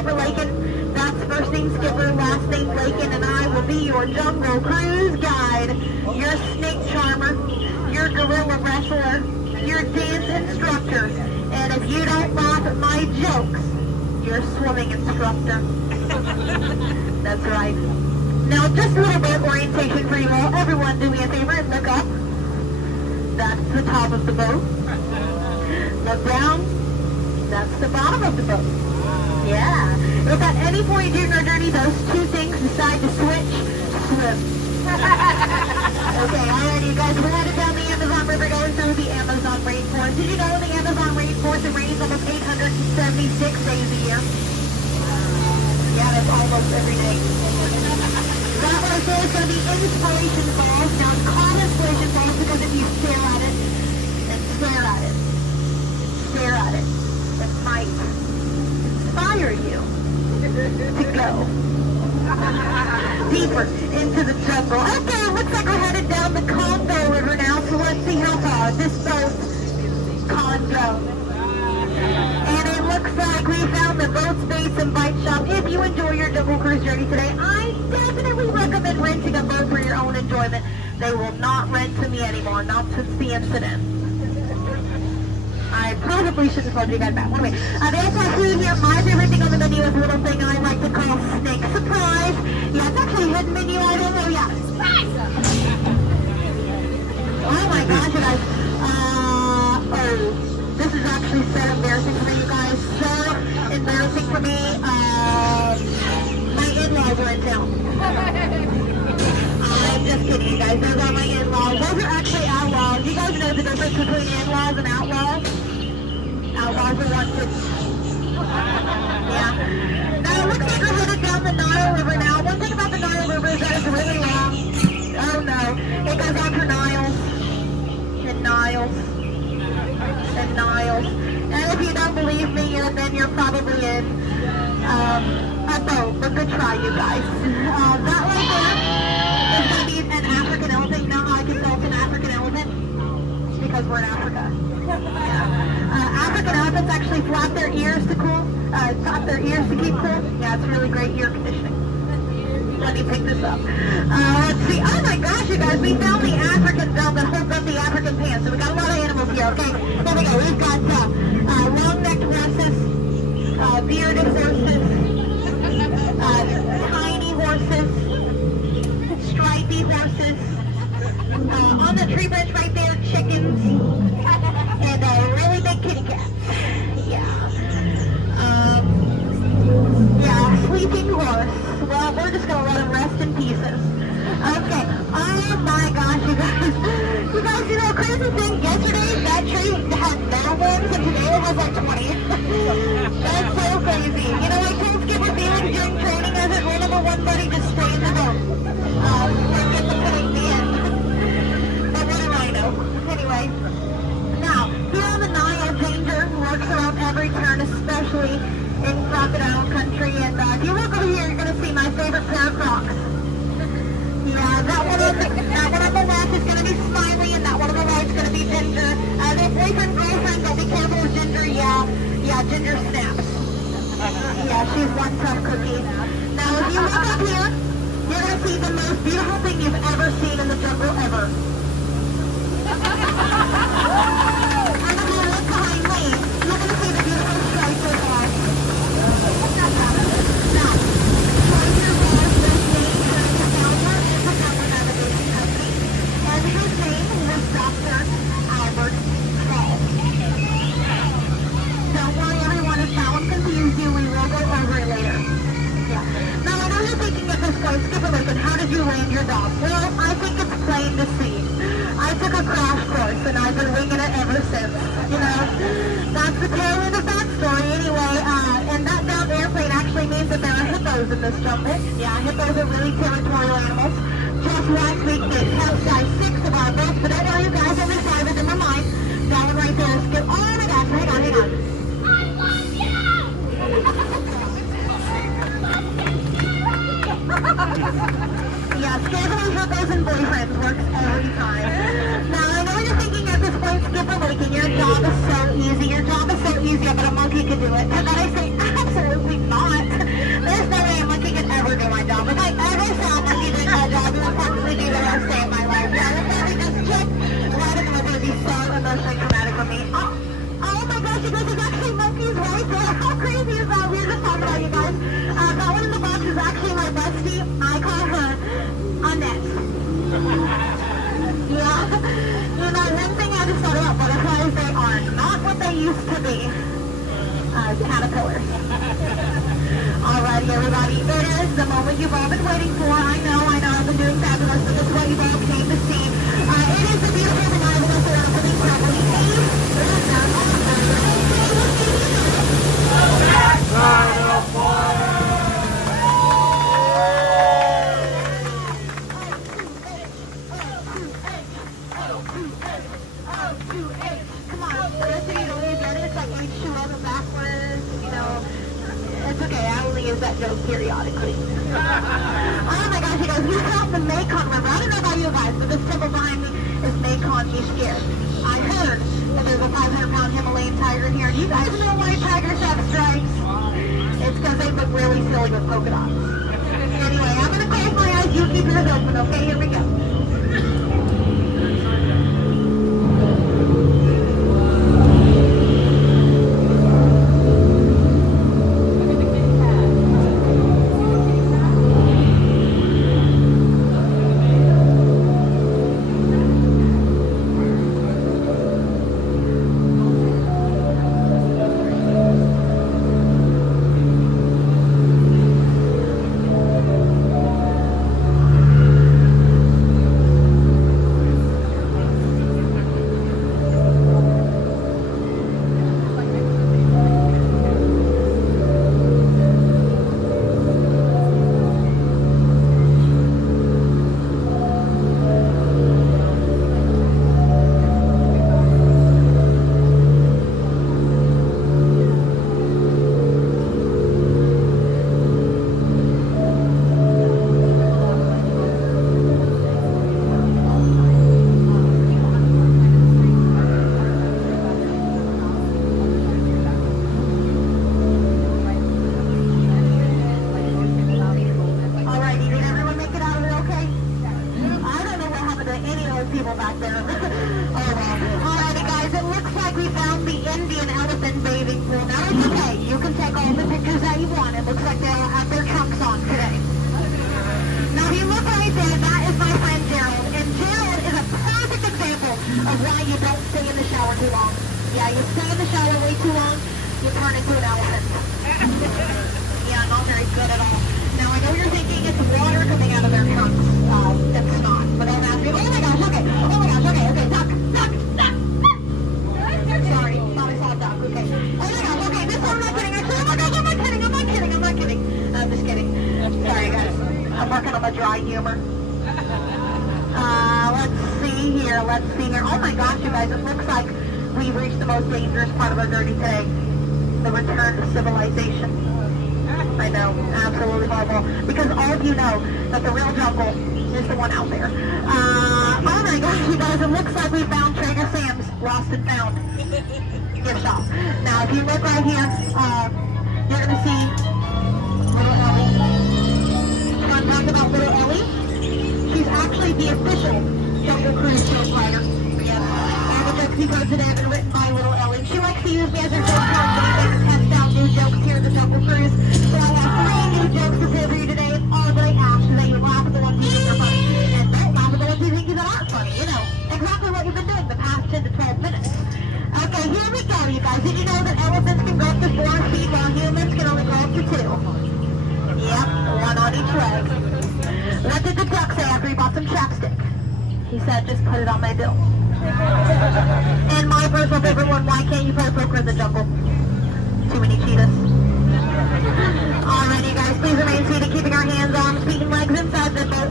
Skipper Lakin. That's first name Skipper, last name Lakin, and I will be your jungle cruise guide, your snake charmer, your gorilla wrestler, your dance instructor, and if you don't laugh at my jokes, your swimming instructor. That's right. Now, just a little bit of orientation for you all. Everyone, do me a favor and look up. That's the top of the boat. Look down. That's the bottom of the boat. Yeah. If at any point during our journey those two things decide to switch, swim. Okay, alright, you guys, we're headed down the Amazon River going through the Amazon rainforest. Did you know in the Amazon rainforest it rains almost 876 days a year? Yeah, that's almost every day. That right there is going to be inspiration falls. Now it's called inspiration falls because if you stare at it, and stare at it, and stare at it, it might inspire you to go deeper into the jungle. Okay, it looks like we're headed down the Congo River now, so let's see how far this boat can go. And it looks like we found the boat space and bike shop. If you enjoy your jungle cruise journey today, I definitely recommend renting a boat for your own enjoyment. They will not rent to me anymore, not since the incident. I probably should have told you guys that. Anyway, they also have food here. My favorite thing on the menu is a little thing I like to call Snake Surprise. Yeah, it's actually a hidden menu item. Oh, yeah. Surprise! Oh, my gosh, you guys. This is actually so embarrassing for you guys. So embarrassing for me. My in-laws are in town. I'm just kidding, you guys. Those are my in-laws. Those are actually outlaws. You guys know the difference between in-laws and outlaws? Outlaws are wanted. Yeah. Now, it looks like we're headed down the Nile River now. One thing about the Nile River is that it's really long. Oh, no. It goes on for Niles. And Niles. And Niles. And if you don't believe me, then you're probably in a boat. But good try, you guys. That right there is going to be an African elephant. You know how I can tell it's an African elephant? Because we're in Africa. Yeah. African elephants actually flap their ears to keep cool. Yeah, it's really great ear conditioning. Let me pick this up. Let's see. Oh my gosh, you guys, we found the African belt that holds up the African pants. So we got a lot of animals here, okay? Here we go. We've got long-necked horses, bearded horses, tiny horses, stripy horses, on the tree branch right there, chickens, and a really big kitty cat. Yeah, sleeping horse. Well, we're just going to let him rest in pieces. Okay. Oh my gosh, you guys. You guys, you know, crazy thing, yesterday that tree had metalworms and today it has like 20. That's so crazy. You know, I told Skipper Felix during training, I said, rule number one, buddy, just stay in the boat. Forget the point, the end. But what do I know? Anyway. Now, here on the Nile, danger lurks around every turn, especially in crocodile country, and if you look over here, you're going to see my favorite pair of Crocs. Yeah, that one on the left is going to be Smiley, and that one on the right is going to be Ginger. Their boyfriend, girlfriend, don't be careful with Ginger. Yeah, Ginger snaps. Yeah, she's one tough cookie. Now, if you look up here, you're going to see the most beautiful thing you've ever seen in the jungle ever. And if you look behind me, you're going to see the beautiful stripes of ours. Now, right here was the name of the founder of the Jungle Navigation Company, and his name was Dr. Albert Hall. Don't worry, everyone, if that one confused you, we will go over it later. Yeah. Now, I know you're thinking at this point, Skipper Lakin, how did you land your dog? Well, I think it's plain to see. I took a crash course, and I've been winging it ever since. You know, that's the tail end of that story. Anyway, and that downed airplane actually means that there are hippos in this jungle. Yeah, hippos are really territorial animals. Just last week, they capsized 6 of our boats, but I know you guys only 5 of them are mine. That one right there is good. Oh my gosh, hang on. I love you! Yeah, scheduling hippos and boyfriends works every time. Now, I know you're thinking at this point, Skipper Lakin, your job is so easy. Your job is so easy, but a monkey can do it. And then I say, absolutely not. know, one thing I just thought about butterflies, they are not what they used to be. Caterpillars. Alrighty, everybody, it is the moment you've all been waiting for. I know, I've been doing fabulous, but this is what you've all came to see. It is the beautiful, reliable, affordable, probably Come on, listen, you don't get it. It's like H2O backwards, you know. It's okay, I only use that joke periodically. Oh my gosh, you guys, we found the Macon River. I don't know about you guys, but this temple behind me is Macon Scared. I heard that there's a 500-pound Himalayan tiger in here. Do you guys know why tigers have stripes? It's because they look really silly with polka dots. Anyway, I'm going to close my eyes. You keep yours open, okay? Here we go. People back there. Oh well. Alrighty guys, it looks like we found the Indian elephant bathing pool. Now it's okay, you can take all the pictures that you want. It looks like they all have their trunks on today. Now if you look right there, that is my friend Gerald. And Gerald is a perfect example of why you don't stay in the shower too long. Yeah, you stay in the shower way too long, you turn into an elephant. Yeah, not very good at all. Now I know you're thinking it's water coming out of their trunks. It's not. But I'm asking, oh my gosh, okay. Oh my gosh, okay, duck. Sorry, thought I saw a duck, okay. Oh my gosh, okay, this one I'm not kidding. Actually, oh my gosh, I'm not kidding. I'm just kidding. Sorry guys, I'm working on my dry humor. Let's see here. Oh my gosh, you guys, it looks like we've reached the most dangerous part of our journey today. The return to civilization. I know, absolutely horrible. Because all of you know that the real jungle is the one out there. Oh my gosh, you guys, it looks like we found Trader Sam's Lost and Found gift shop. Now, if you look right here, you're going to see little Ellie. Fun fact about little Ellie, she's actually the official Jungle Cruise joke writer. Yes. All the jokes you've heard today have been written by little Ellie. She likes to use me as her joke company and test out new jokes here at the Jungle Cruise. So I have 3 new jokes to say for you today. It's all great ask so that you laugh at the ones you think are funny. And don't laugh at the ones you think that aren't funny. You know, exactly what you've been doing the past 10 to 12 minutes. Okay, here we go, you guys. Did you know that elephants can go up to 4 feet while humans can only go up to 2? Yep, 1 on each leg. What did the duck say after he bought some chapstick? He said, just put it on my bill. And my personal favorite one, why can't you play poker in the jungle? Too many cheetahs. Alright, you guys, please remain seated, keeping our hands, arms, feet, and legs inside the boat.